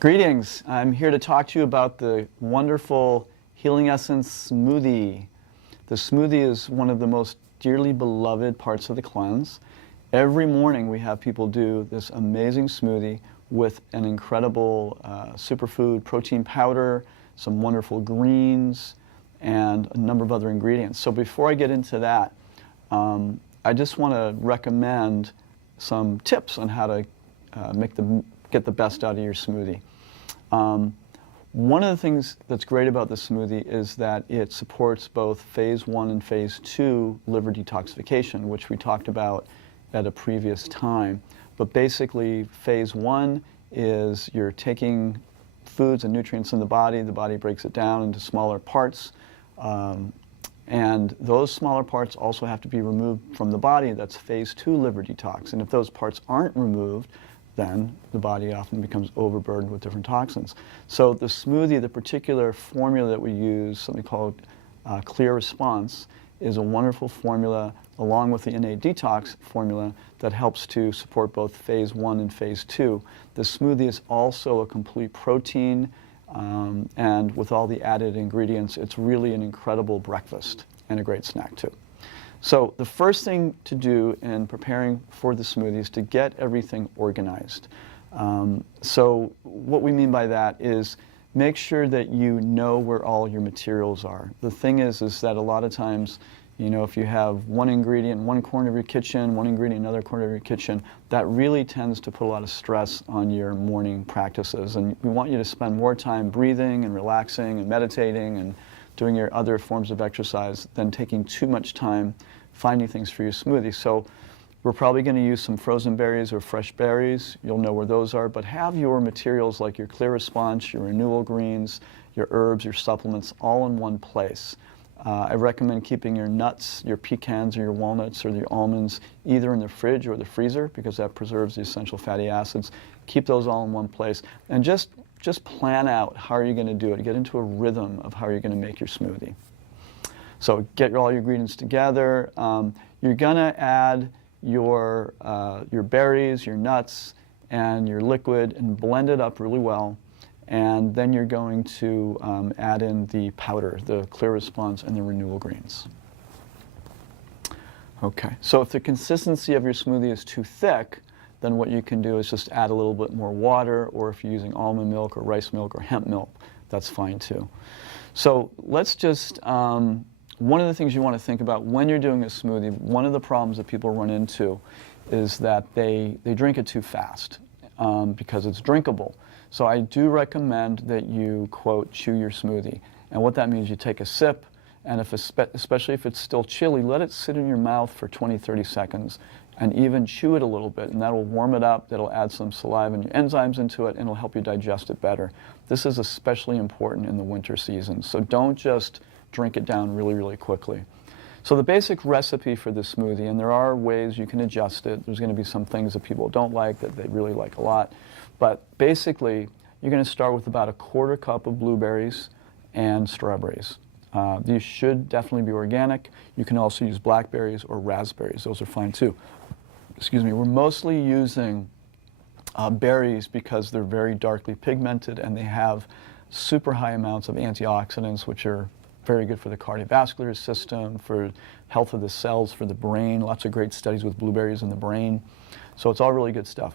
Greetings. I'm here to talk to you about the wonderful Healing Essence Smoothie. The smoothie is one of the most dearly beloved parts of the cleanse. Every morning we have people do this amazing smoothie with an incredible superfood protein powder, some wonderful greens, and a number of other ingredients. So before I get into that, I just want to recommend some tips on how to get the best out of your smoothie. One of the things that's great about the smoothie is that it supports both phase 1 and phase 2 liver detoxification, which we talked about at a previous time. But basically, phase 1 is you're taking foods and nutrients in the body breaks it down into smaller parts, and those smaller parts also have to be removed from the body. That's phase 2 liver detox. And if those parts aren't removed, then the body often becomes overburdened with different toxins. So the smoothie, the particular formula that we use, something called Clear Response, is a wonderful formula along with the innate detox formula that helps to support both phase 1 and phase 2. The smoothie is also a complete protein, and with all the added ingredients, it's really an incredible breakfast and a great snack too. So the first thing to do in preparing for the smoothie is to get everything organized. So what we mean by that is make sure that you know where all your materials are. The thing is that a lot of times, you know, if you have one ingredient in one corner of your kitchen, one ingredient in another corner of your kitchen, that really tends to put a lot of stress on your morning practices. And we want you to spend more time breathing and relaxing and meditating and doing your other forms of exercise than taking too much time finding things for your smoothie. So we're probably going to use some frozen berries or fresh berries. You'll know where those are, but have your materials like your Clear Response, your renewal greens, your herbs, your supplements all in one place. I recommend keeping your nuts, your pecans or your walnuts or your almonds either in the fridge or the freezer because that preserves the essential fatty acids. Keep those all in one place and just plan out how are you going to do it. Get into a rhythm of how you're going to make your smoothie. So get all your ingredients together. You're going to add your berries, your nuts, and your liquid and blend it up really well. And then you're going to add in the powder, the Clear Response, and the renewal greens. Okay, so if the consistency of your smoothie is too thick, then what you can do is just add a little bit more water, or if you're using almond milk or rice milk or hemp milk, that's fine too. So let's just, one of the things you want to think about when you're doing a smoothie, one of the problems that people run into is that they drink it too fast because it's drinkable. So I do recommend that you, quote, chew your smoothie. And what that means, you take a sip, and especially if it's still chilly, let it sit in your mouth for 20, 30 seconds, and even chew it a little bit, and that'll warm it up, that'll add some saliva and your enzymes into it, and it'll help you digest it better. This is especially important in the winter season, so don't just drink it down really, really quickly. So the basic recipe for the smoothie, and there are ways you can adjust it. There's going to be some things that people don't like that they really like a lot. But basically, you're going to start with about a 1/4 cup of blueberries and strawberries. These should definitely be organic. You can also use blackberries or raspberries. Those are fine too. Excuse me. We're mostly using berries because they're very darkly pigmented and they have super high amounts of antioxidants, which are very good for the cardiovascular system, for health of the cells, for the brain. Lots of great studies with blueberries in the brain. So it's all really good stuff.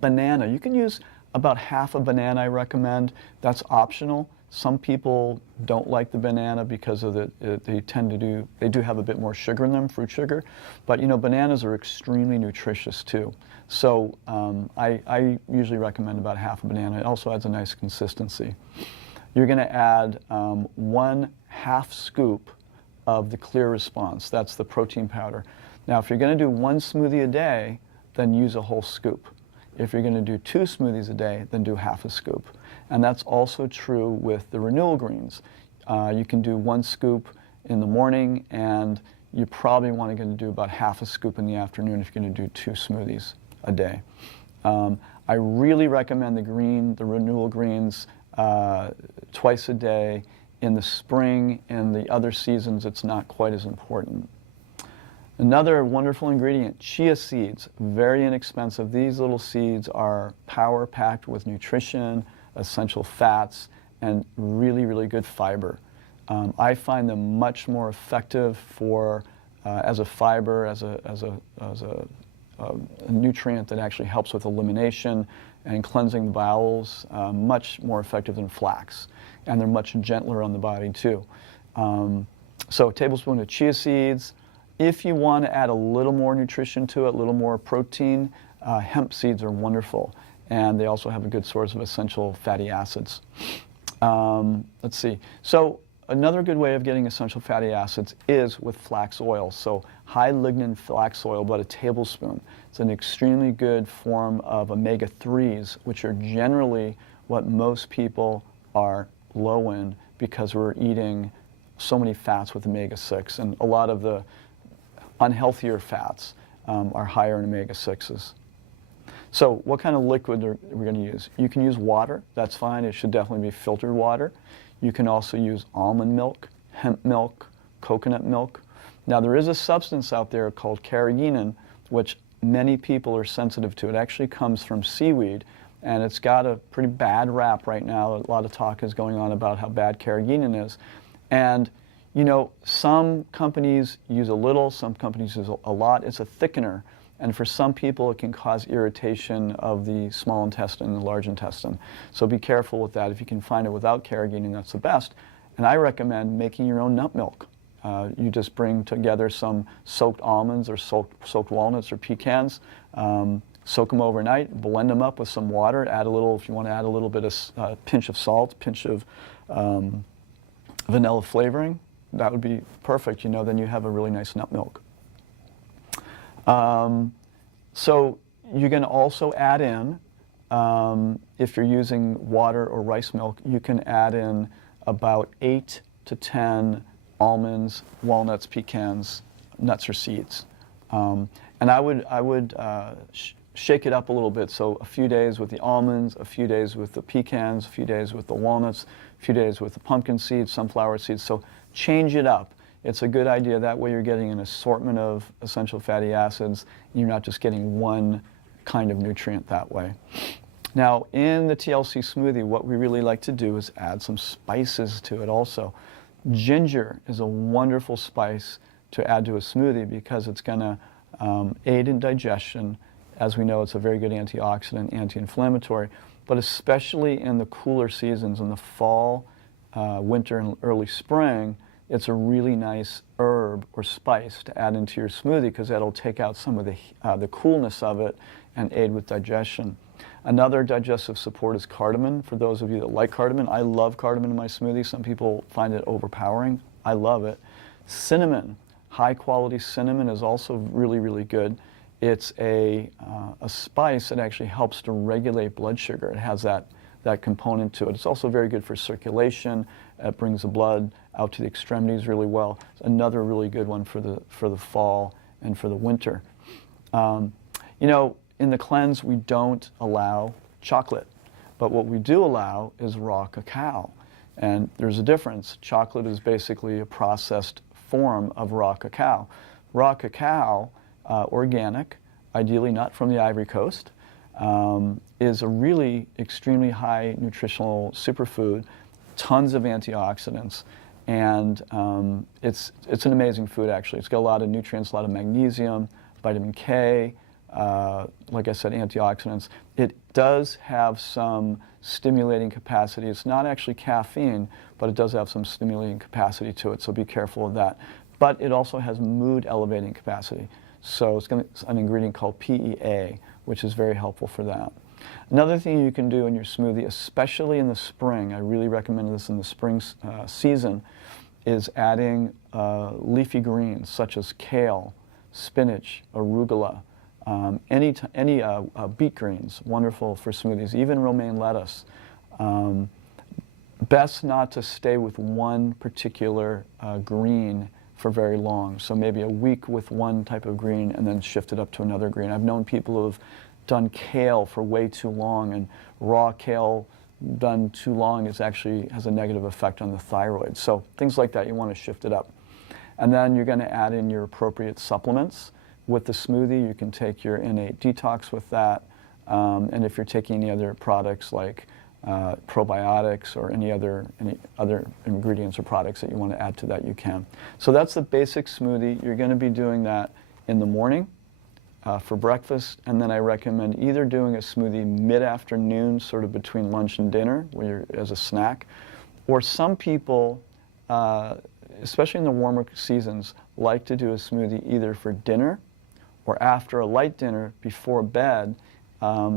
Banana, you can use about half a banana, I recommend. That's optional. Some people don't like the banana because of they do have a bit more sugar in them, fruit sugar. But you know, bananas are extremely nutritious too. So I usually recommend about half a banana. It also adds a nice consistency. You're going to add 1/2 scoop of the Clear Response. That's the protein powder. Now, if you're going to do 1 smoothie a day, then use a whole scoop. If you're going to do 2 smoothies a day, then do 1/2 scoop. And that's also true with the renewal greens. You can do 1 scoop in the morning, and you probably want to do about 1/2 scoop in the afternoon if you're going to do 2 smoothies a day. I really recommend the renewal greens twice a day. In the spring and the other seasons, it's not quite as important. Another wonderful ingredient, chia seeds, very inexpensive. These little seeds are power-packed with nutrition, essential fats, and really, really good fiber. I find them much more effective for as a fiber, as a nutrient that actually helps with elimination and cleansing the bowels, much more effective than flax. And they're much gentler on the body too. So a tablespoon of chia seeds. If you want to add a little more nutrition to it, a little more protein, hemp seeds are wonderful. And they also have a good source of essential fatty acids. Let's see. So another good way of getting essential fatty acids is with flax oil. So high lignin flax oil, about a tablespoon. It's an extremely good form of omega-3s, which are generally what most people are low in because we're eating so many fats with omega-6. And a lot of the unhealthier fats are higher in omega-6s. So what kind of liquid are we going to use? You can use water. That's fine. It should definitely be filtered water. You can also use almond milk, hemp milk, coconut milk. Now there is a substance out there called carrageenan, which many people are sensitive to. It actually comes from seaweed, and it's got a pretty bad rap right now. A lot of talk is going on about how bad carrageenan is. And you know, some companies use a little, some companies use a lot. It's a thickener. And for some people, it can cause irritation of the small intestine and the large intestine. So be careful with that. If you can find it without carrageenan, that's the best. And I recommend making your own nut milk. You just bring together some soaked almonds or soaked walnuts or pecans, soak them overnight, blend them up with some water, add a little, if you want to add a little bit of pinch of salt, pinch of vanilla flavoring. That would be perfect. You know, then you have a really nice nut milk. So you can also add in, if you're using water or rice milk, you can add in about 8 to 10 almonds, walnuts, pecans, nuts or seeds. And I would shake it up a little bit. So a few days with the almonds, a few days with the pecans, a few days with the walnuts, a few days with the pumpkin seeds, sunflower seeds. So change it up. It's a good idea. That way you're getting an assortment of essential fatty acids. You're not just getting one kind of nutrient that way. Now, in the TLC smoothie, what we really like to do is add some spices to it also. Ginger is a wonderful spice to add to a smoothie because it's going to aid in digestion. As we know, it's a very good antioxidant, anti-inflammatory, but especially in the cooler seasons, in the fall, winter, and early spring, it's a really nice herb or spice to add into your smoothie because that'll take out some of the coolness of it and aid with digestion. Another digestive support is cardamom. For those of you that like cardamom, I love cardamom in my smoothie. Some people find it overpowering. I love it. Cinnamon, high quality cinnamon is also really, really good. It's a spice that actually helps to regulate blood sugar. It has that component to it. It's also very good for circulation. It brings the blood out to the extremities really well. It's another really good one for the fall and for the winter. You know, in the cleanse, we don't allow chocolate, but what we do allow is raw cacao. And there's a difference. Chocolate is basically a processed form of raw cacao. Raw cacao, organic, ideally not from the Ivory Coast, is a really extremely high nutritional superfood, tons of antioxidants, and it's an amazing food actually. It's got a lot of nutrients, a lot of magnesium, vitamin K, like I said, antioxidants. It does have some stimulating capacity. It's not actually caffeine, but it does have some stimulating capacity to it, so be careful of that. But it also has mood elevating capacity. So it's an ingredient called PEA, which is very helpful for that. Another thing you can do in your smoothie, especially in the spring, I really recommend this in the spring season, is adding leafy greens such as kale, spinach, arugula, any beet greens, wonderful for smoothies, even romaine lettuce. Best not to stay with one particular green for very long. So maybe a week with one type of green and then shift it up to another green. I've known people who have done kale for way too long, and raw kale done too long has a negative effect on the thyroid. So things like that, you want to shift it up. And then you're going to add in your appropriate supplements. With the smoothie, you can take your innate detox with that. And if you're taking any other products like probiotics or any other ingredients or products that you want to add to that, you can. So that's the basic smoothie. You're going to be doing that in the morning for breakfast, and then I recommend either doing a smoothie mid-afternoon, sort of between lunch and dinner, as a snack, or some people, especially in the warmer seasons, like to do a smoothie either for dinner or after a light dinner before bed.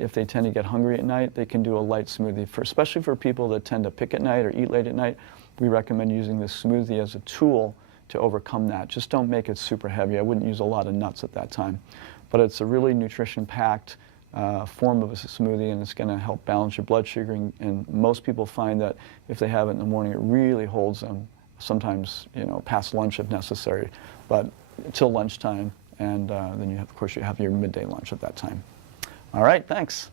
If they tend to get hungry at night, they can do a light smoothie. Especially for people that tend to pick at night or eat late at night, we recommend using this smoothie as a tool to overcome that. Just don't make it super heavy. I wouldn't use a lot of nuts at that time. But it's a really nutrition-packed form of a smoothie, and it's going to help balance your blood sugar. And most people find that if they have it in the morning, it really holds them. Sometimes, past lunch if necessary, but till lunchtime. And then of course, you have your midday lunch at that time. All right, thanks.